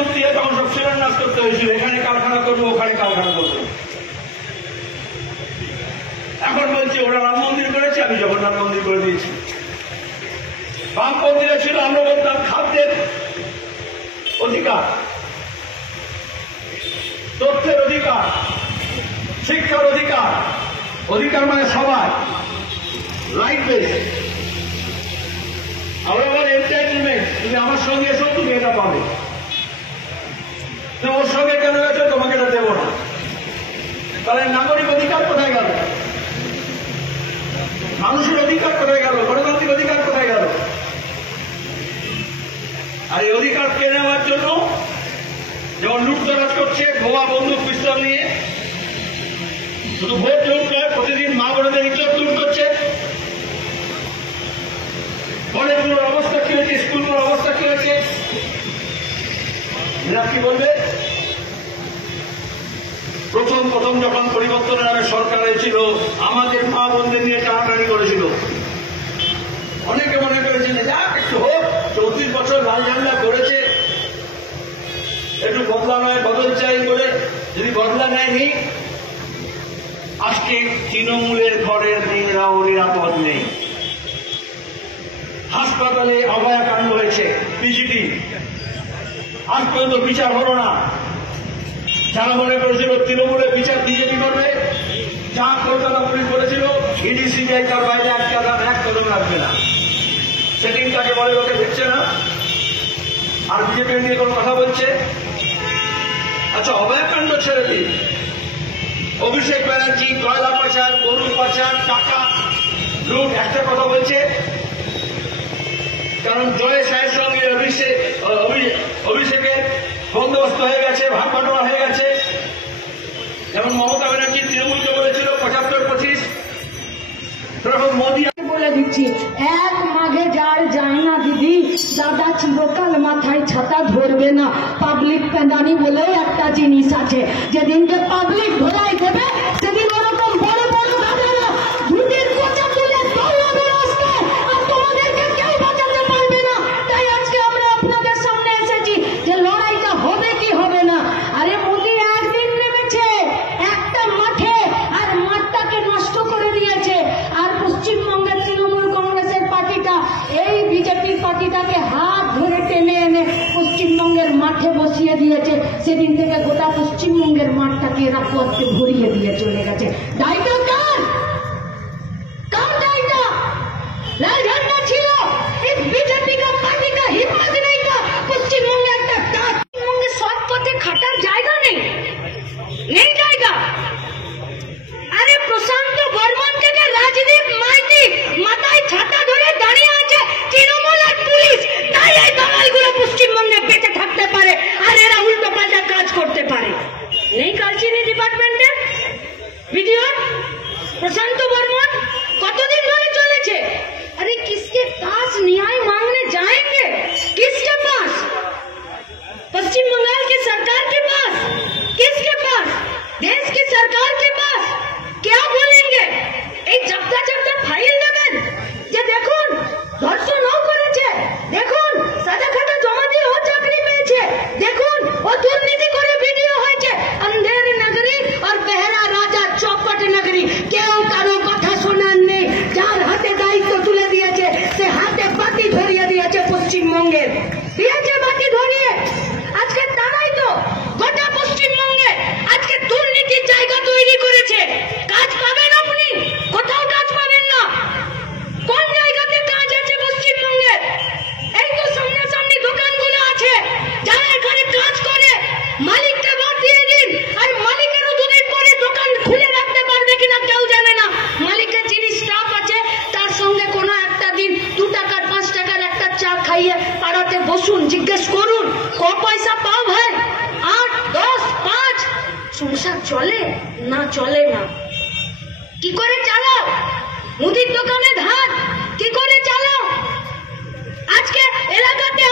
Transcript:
মন্ত্রী তখন সব শিলান্যাস করতে হয়েছিল, এখানে কারখানা করবো ওখানে কারখানা করবো। এখন বলছে ওরা রাম মন্দির করেছে, আমি জগন্নাথ মন্দির করে দিয়েছি। বামপন্থীরা ছিল, আমরা বলতাম খাদ্যের অধিকার, তথ্যের অধিকার, শিক্ষার অধিকার, অধিকার মানে সবাই, রাইট বেস। আমরা বলি এন্টারটেনমেন্ট, তুমি আমার সঙ্গে এসো তুমি এটা পাবে, তুমি ওর সঙ্গে কেন গেছো তোমাকে এটা দেবো না। তাহলে নাগরিক অধিকার কোথায় গেল? মানুষের অধিকার কোথায় গেল? গণতান্ত্রিক অধিকার কোথায় গেল? আর এই অধিকার পেয়ে নেওয়ার জন্য যেমন লুটতরাজ করছে ভোয়া বন্দুক পিস্তল নিয়ে, শুধু ভোট লুট নয়, প্রতিদিন মা বোনদের ইজ্জত লুট করছে। কলেজগুলোর অবস্থা কি হয়েছে, স্কুলগুলোর অবস্থা কি হয়েছে, এরা কি বলবে? প্রথম যখন পরিবর্তনের নামে সরকার হয়েছিল, আমাদের মা বোনদের নিয়ে টানাটানি করেছিল। অনেকে মনে করেছেন যাক একটু হোক, 34 বছর লাল ঝান্ডা করেছে, একটু বদলা নয় বদল চাই বলে যদি বদলা নেয়নি, আজকে তৃণমূলের ঘরের মেয়েরাও নিরাপদ নেই। হাসপাতালে অভয়াকাণ্ড হয়েছে, পিজিটি, আজ পর্যন্ত বিচার হলো না। যারা মনে করেছিল তৃণমূলের বিচার বিজেপি করবে, যা কলকাতা পুলিশ বলেছিল ইডি সিবিআই তার বাইরে এক কদম রাখবে না, সেটিংটাকে বলে লোকে দেখছে না, আর বিজেপি নিয়ে কোনো কথা বলছে। আচ্ছা, অভয়াকাণ্ড ছেড়ে দিন, অভিষেক ব্যানার্জি কয়লা পাচার, গরু পাচার, টাকা লুট, একটা কথা বলছে, কারণ জয় সাহের সঙ্গে অভিষেকের বন্দোবস্ত হয়ে গেছে, ভাগ বাটোয়ারা হয়ে গেছে। যেমন মমতা ব্যানার্জি তৃণমূলকে বলেছিল 75-25, তখন মোদী বলে দিচ্ছি, এক মাঘে যার যায় না দিদি, দাদা চিরকাল মাথায় ছাতা ধরবে না। পাবলিক পেদানি বলেও একটা জিনিস আছে, যেদিনকে পাবলিক ধরাই দেবে সেদিন ওরকম বড় বড় দাদারা দুধের কোচা তুলে দৌড়াবে রাস্তায়, আর তোমাদেরকে কেউ বাঁচাতে পারবে না। তাই আজকে আমরা আপনাদের সামনে এসেছি যে লড়াইটা হবে কি হবে না। আরে মোদি একদিন নেমেছে একটা মাঠে, আর মাঠটাকে নষ্ট করে দিয়েছে, আর পশ্চিমবঙ্গের তৃণমূল কংগ্রেসের পার্টিটা এই বিজেপির পার্টিটাকে হাত ধরে টেনে এনে পশ্চিমবঙ্গের মাঠে বসিয়ে দিয়েছে। সেদিন থেকে গোটা পশ্চিমবঙ্গের মাঠটাকে এরা পথে ভরিয়ে দিয়ে চলে গেছে। দায়টা কার? কার দায়টা? লাল ঝান্ডা ছিল, इस बीजेपी का पार्टी का हिम्मत नहीं था পশ্চিমবঙ্গে একটা পশ্চিমবঙ্গে সব পথে খাটার জায়গা নেই, নেই জায়গা। আরে প্রশান্ত বর্মন থেকে রাজদীপ মাইতি মাথায় ছাতা ধরে দাঁড়িয়ে আছে তৃণমূল আর পুলিশ, তাই এই বাঙালিগুলো পশ্চিমবঙ্গে বেঁচে থাকতে পারে আর এরা উল্টো পাল্টা কাজ করতে পারে। নেই কালচিনি ডিপার্টমেন্টের ভিডিও, प्रशांत बर्मन कतदिन धरे चलेছে। अरे किसके पास न्याय मांगने जाएंगे? किसके पास? पश्चिम बंगाल की सरकार के पास? किसके पास? देश की सरकार के पास? क्या बोलेंगे? एक जब्दा जब्दा फाइल देবেন যে দেখুন ধর্ষণও করেছে, দেখুন সাদা খাতা জমা দিয়ে ও চাকরি পেয়েছে, দেখুন ও দুর্নীতি করে ভিডিও হয়েছে। अंधेरी नगरी और बहरा राजा चौपट नगरी, কেউ কারো কথা শোনার নেই। যার হাতে দায়িত্ব তুলে দিয়েছে সে হাতে বাতি ধরিয়ে দিয়েছে পশ্চিমবঙ্গের, দিয়েছে বাতি ধরিয়ে। আজকে তারাই তো গোটা পশ্চিমবঙ্গে আজকে দুর্নীতির জায়গা তৈরি করেছে। কাজ পাবেন আপনি? কোথাও কাজ পাবেন না। কোন জায়গাতে কাজ আছে পশ্চিমবঙ্গে? এই তো সামনাসামনি দোকানগুলো আছে, যারা এখানে কাজ করে মালিককে ভোট দিয়ে দিন, আর মালিকেরও দুদিন পরে দোকান খুলে রাখতে পারবে কিনা কেউ জানে না। মালিকের যিনি স্টাফ আছে তার সঙ্গে কোনো একটা দিন 2 টাকার 5 টাকার একটা চা খাইয়ে পাড়াতে বসুন, জিজ্ঞেস করুন ক পয়সা পাও ভাই, 8, 10, 5। সংসার চলে না চলে না? কি করে চালাও? মুদির দোকানে ধার কি করে চালাও? আজকে এলাকাতে